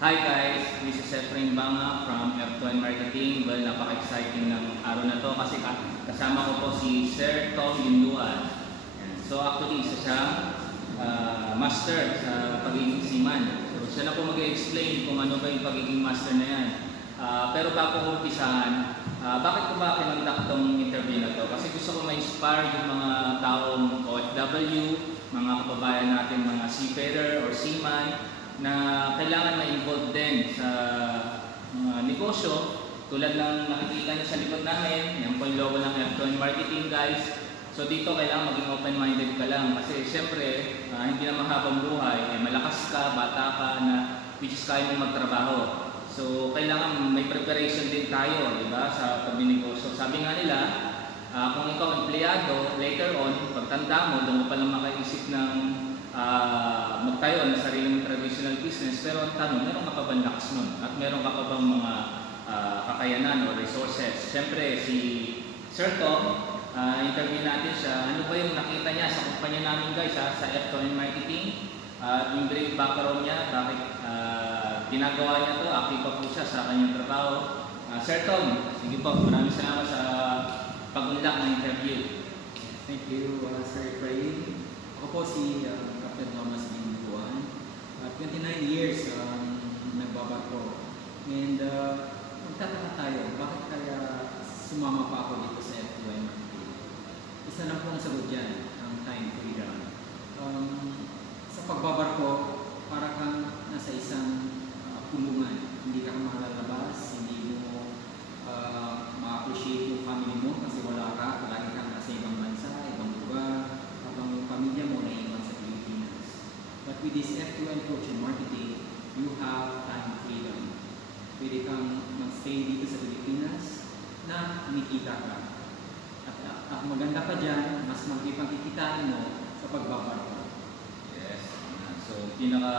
Hi guys, this is Efrain Banga from F1 Marketing. Well, napaka-exciting ng araw na to kasi ka- kasama ko po si Sir Tom Yunduan. So actually, isa siyang ah, master sa pagiging seaman. So siya na po mag-explain kung ano ba yung pagiging master na yan. Ah, pero bago ko umpisahan, ah, bakit ko ba kinonduct tong interview na to? Kasi gusto ko ma-inspire yung mga taong OFW, mga kababayan natin, mga seafarer or seaman, na kailangan ma-involve din sa mga negosyo tulad ng nakikita niyo sa likod namin, yan po logo ng F2 Marketing guys. So dito kailangan maging open-minded ka lang kasi siyempre ah, hindi na mahabang buhay, eh, malakas ka, bata ka na which is kaya mong magtrabaho. So kailangan may preparation din tayo, di ba, sa pagnegosyo. Sabi nga nila, ah, kung ikaw empleyado, later on, pagtanda mo, doon mo pa lang makaisip ng ah, magtayo ng sariling traditional business, pero ang tanong, meron ka pa ba lakas nun? At meron ka pa bang mga ah, kakayanan o resources? Siyempre, si Sir Tom, ah, interview natin siya, ano ba yung nakita niya sa kumpanya namin guys, ha, sa F2 Marketing? Ah, yung brief background niya, bakit ah, ginagawa niya to, active pa po siya sa kanyang trabaho. Ah, Sir Tom, sige po, maraming salamat sa pag-unlock ng interview. Thank you, uh, Sir Efrain. Ako po si uh, Captain Thomas Binbuan. Uh, 29 years um, nagbabarko. And uh, magtataka tayo, bakit kaya sumama pa ako dito sa F2 Marketing? Isa lang po ang sagot dyan, ang time freedom. Um, sa pagbabarko, para kang nasa isang uh, kulungan. Hindi ka malalabas, hindi mo uh, ma-appreciate yung family mo kasi wala ka, palagi kang nasa ibang bansa, ibang lugar, habang yung pamilya mo naiwan sa Pilipinas. But with this F2N coach and marketing, you have time freedom. Pwede kang mag-stay dito sa Pilipinas na kumikita ka. At, at maganda pa dyan, mas magkipang kikitain mo sa pagbabarko. Yes. So, pinaka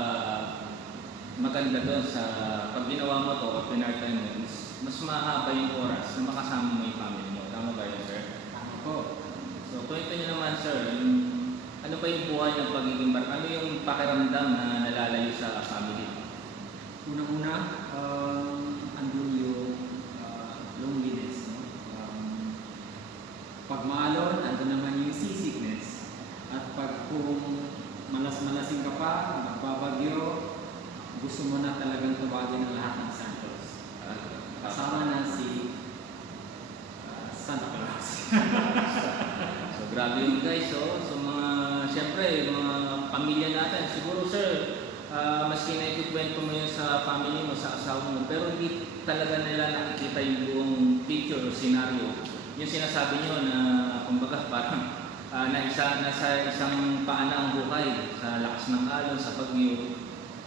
maganda doon sa pag ginawa mo to pinartime mo is mas mahaba yung oras na makasama mo. Tama ba yun, sir? Tama po. So, kwento niyo naman, sir, yung, ano pa yung buhay ng pagiging bar? Ano yung pakiramdam na nalalayo sa family? Unang-una, um, andun yung uh, loneliness. No? Um, pag maalon, andun naman yung seasickness. At pag kung malas-malasing ka pa, magbabagyo, gusto mo na talagang tawagin ang lahat ng santos. Kasama na si uh, Santa Claus. So, grabe yun guys. So, so mga, syempre, yung mga pamilya natin, siguro sir, ah maski na ikukwento mo yun sa family mo, sa asawa mo, pero hindi talaga nila nakikita yung buong picture o scenario. Yung sinasabi nyo na, kumbaga, parang ah, na isa, nasa isang paana ang buhay sa lakas ng alon, sa pagyo.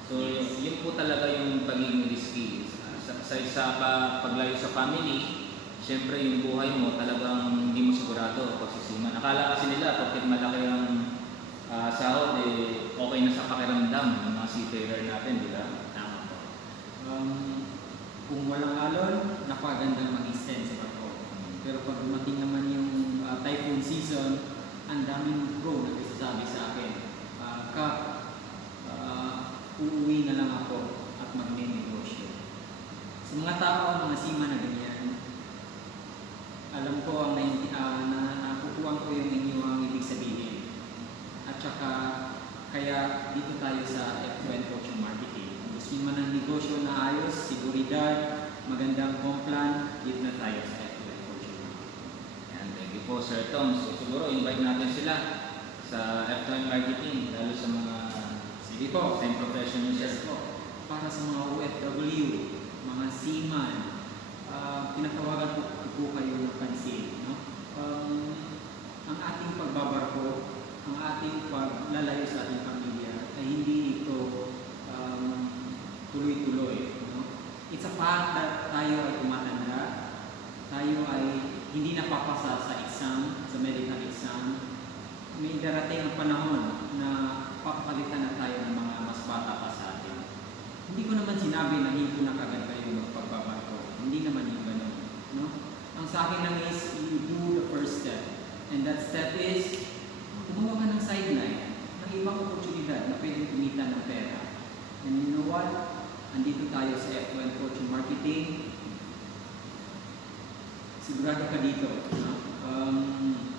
So, yun, yun po talaga yung pagiging risky. Sa, sa isa pa, paglayo sa family, Siyempre, yung buhay mo talagang hindi mo sigurado pag sisiman. Akala kasi nila, pagkat malaki ang ah, sahod, eh, okay na sa pakiramdam ng mga seafarer natin, di ba? Tama po. Um, kung walang alon, napagandang mag-extend sa barko. Pero pag dumating naman yung uh, typhoon season, ang daming crew na nagsasabi sa akin, uh, Kap, uh, uuwi na lang ako at magne-negosyo. Sa mga tao, mga sima na ganyan, alam ko ang nainti- ah, na nakukuha ko yung inyong ibig sabihin. At saka, kaya dito tayo sa F2N Coaching Marketing. Kung gusto mo ng negosyo na ayos, seguridad, magandang complan, dito na tayo sa F2N Coaching Marketing. Yan, thank you po, Sir Tom. So, siguro, invite natin sila sa F1 Marketing, lalo sa mga Sige po. same profession sir. Yes po. Para sa mga OFW, mga seaman, ah, pinatawagan po, po kayo ng pansin. No? Um, ang ating pagbabarko, ang ating paglalayo sa ating pamilya ay hindi ito um, tuloy-tuloy. No? It's a fact that tayo ay tumatanda, tayo ay hindi napapasa sa exam, sa medical exam. Ang panahon na papalitan na tayo ng mga mas bata pa sa atin. Hindi ko naman sinabi na hindi na kagad kayo magpagbabarko. Hindi naman yung ganun. No? Ang sa akin lang is, you do the first step. And that step is, gumawa ka ng sideline, ng ibang oportunidad na pwedeng kumita ng pera. And you know what? andito tayo sa F1 Fortune Marketing. Sigurado ka dito. No? Um,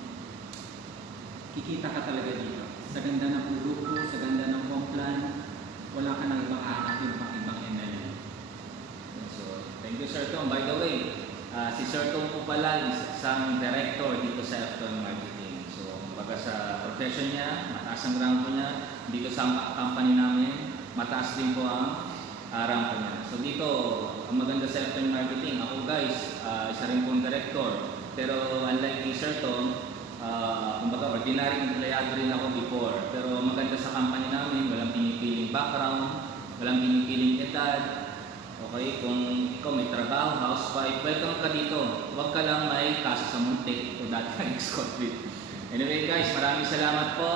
kikita ka talaga dito. Sa ganda ng produkto, sa ganda ng home plan, wala ka nang ibang hahanapin pang ibang MLM. So, thank you Sir Tom. By the way, ah, si Sir Tom po pala is isang director dito sa Afton Marketing. So, kumbaga sa profession niya, mataas ang rank po niya. Dito sa company namin, mataas din po ang ah, rank po niya. So, dito, ang maganda sa Afton Marketing, ako guys, ah, isa rin pong director. Pero unlike kay Sir Tom, ah, kumbaga ordinary empleyado rin ako before. Pero maganda sa company namin, walang pinipiling background, walang pinipiling edad, Okay, kung ikaw may trabaho, housewife, welcome ka dito. Huwag ka lang may kaso sa muntik o dati kang ex-convict. Anyway guys, maraming salamat po.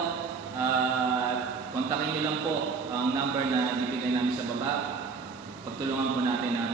At kontakin niyo lang po ang number na ibigay namin sa baba. Pagtulungan po natin ang